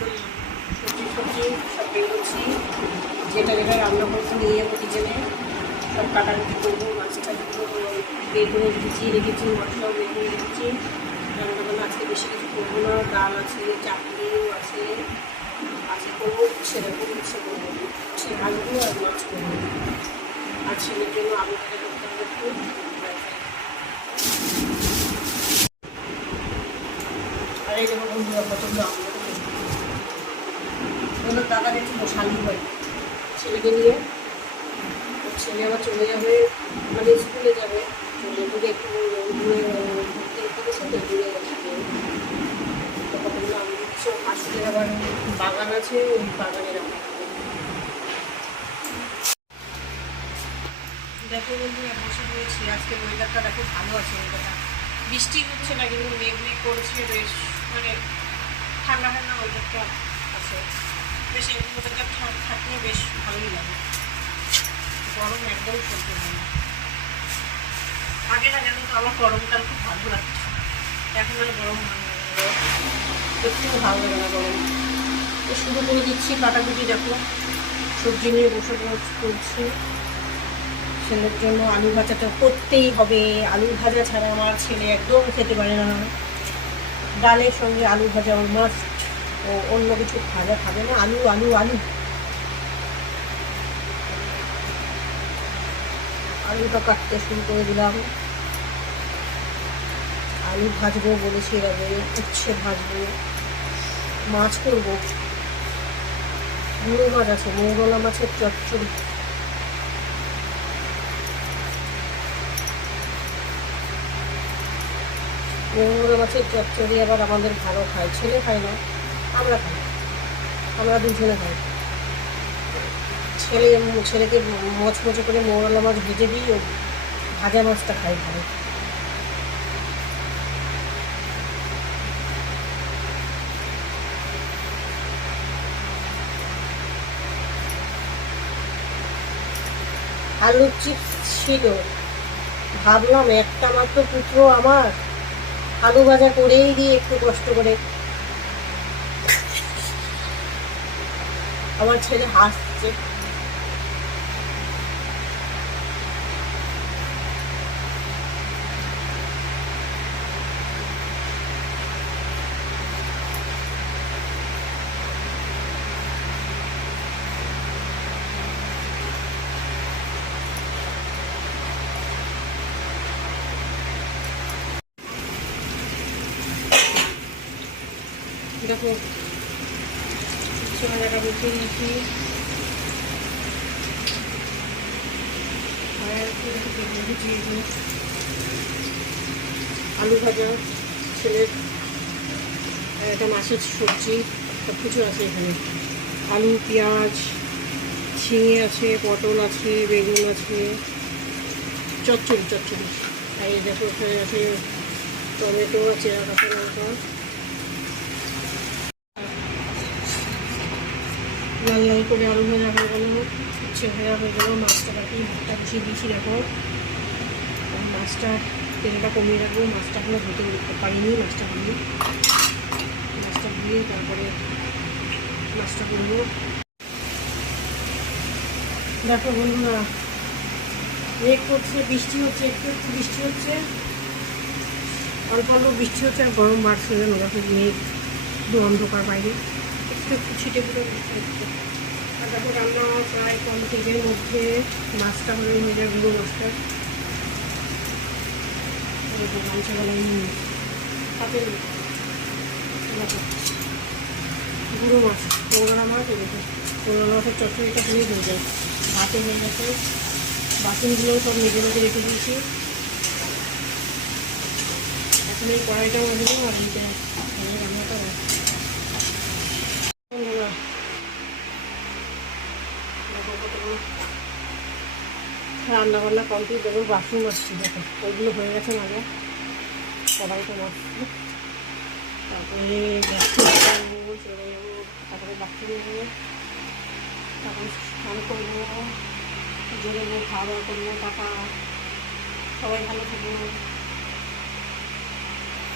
সবজি সবজি সব বেরোচ্ছি যেটা যেটা রান্না করতে নিয়ে যাব কিচেনে সব কাটাকুটি করব, মাছটা দুটো বেগুনে ভিজিয়ে রেখেছি মশলাও বেগুনে রেখেছি। রান্না বান্না আজকে বেশি কিছু করব না, ডাল আছে চাটনিও আছে। আজকে করব সেরকম ইচ্ছে করব সে ভাজবো আর মাছ করব। আর ছেলের জন্য আলু ভাজা আর এই দেখো বন্ধুরা পছন্দ আমরা ওনার দাদা একটু মশালি হয়। ছেলেকে নিয়ে ছেলে আবার চলে যাবে মানে স্কুলে যাবে। চলে দূরে একটু দূরে ঘুরতে দূরে আবার বাগান আছে ওই বাগানের আম দেখো বন্ধুরা বসে রয়েছি আজকে ওয়েদারটা দেখো ভালো আছে ওয়েদারটা বৃষ্টি হচ্ছে না কিন্তু মেঘ মেঘ করছে বেশ মানে ঠান্ডা ঠান্ডা ওয়েদারটা আছে। বেশ এই ওয়েদারটা থাকলে বেশ ভালোই লাগে। গরম একদম সহ্য হয় না। আগে না জানো তো, আমার গরমকাল খুব ভালো লাগতো। এখন আর গরম। একটু ভালো লাগে না গরম। তো শুরু করে দিচ্ছি কাটাকুটি, দেখো। সবজি নিয়ে বসে করছি। ছেলের জন্য আলু ভাজাটা করতেই হবে। আলু ভাজা ছাড়া আমার ছেলে একদম খেতে পারে না। ডালের সঙ্গে আলু ভাজা ওর মাস্ট ও অন্য কিছু ভাজা খাবে না, আলু আলু আলু। আলুটা কাটতে শুরু করে দিলাম। আলু ভাজবো বলেছি এভাবে, উচ্ছে ভাজবো। মাছ করব। গুঁড়ো মাছ আছে মৌরলা মাছের চচ্চড়ি। মৌরলা মাছের চচ্চড়ি আবার আমাদের ভালো খায়, ছেলে খায় না। আমরা খাই। আমরা দুজনে খাই। ছেলে ছেলেকে মচমচে করে মৌরলা মাছ ভেজে দিই ও ভাজা মাছটা খাই ভালো আলুর চিপস ছিল। ভাবলাম একটা মাত্র পুত্র আমার। আলু ভাজা করেই দিই, একটু কষ্ট করে। আমার ছেলে হাসছে দেখো আর দিই। আলু ভাজা ছেলের একটা মাছের সবজি সব কিছু আছে এখানে। আলু, পেঁয়াজ, ঝিঙে আছে, পটল আছে, বেগুন আছে। চচ্চড়ি চচ্চড়ি। আর এই দেখো আছে টমেটো আছে কাঁচা লঙ্কা। লাল লাল করে আলু ভাজা হয়ে গেল, উচ্ছে ভাজা হয়ে গেল মাছটা কাটি ভাতটা বসিয়ে দিয়েছি দেখো মাছটা, তেলটা কমিয়ে রাখব। মাছটা এখনও ধুতে পারিনি, মাছটা ধুয়ে। মাছটা ধুয়ে তারপরে মাছটা করব। দেখো বন্ধুরা মেঘ করছে, বৃষ্টি হচ্ছে, একটু একটু বৃষ্টি হচ্ছে। অল্প অল্প বৃষ্টি হচ্ছে, আর গরম বাড়ছে। যেন দেখো, মেঘ, দু অন্ধকার বাইরে। একটু একটু ছিটে পুরো আর দেখো রান্না প্রায় কমপ্লিটের মধ্যে মাছটা হয়ে হয়ে যায় গুঁড়ো মাছটা। গুঁড়ো মাছ পৌরা মাছ এরকম পৌরা মাছের চচ্চড়িটা হয়ে হয়ে যায় ভাতে হয়ে গেছে। বাসনগুলোও সব মেজে মেজে রেখে দিয়েছি। এখন এই কড়াইটা মাঝে আর এইটা এই রান্নাটা হয়। বন্ধুরা, দেখো কতগুলো রান্না বান্না কমপ্লিট দেবো, বাসন মাছছি দেখো, ওইগুলো হয়ে গেছে মাঝে। কড়াইটা মাছছি তারপরে তারপরে বাথরুমে নিয়ে তারপরে স্নান করব জোরে খাওয়া দাওয়া করব টাকা সবাই ভালো থাকব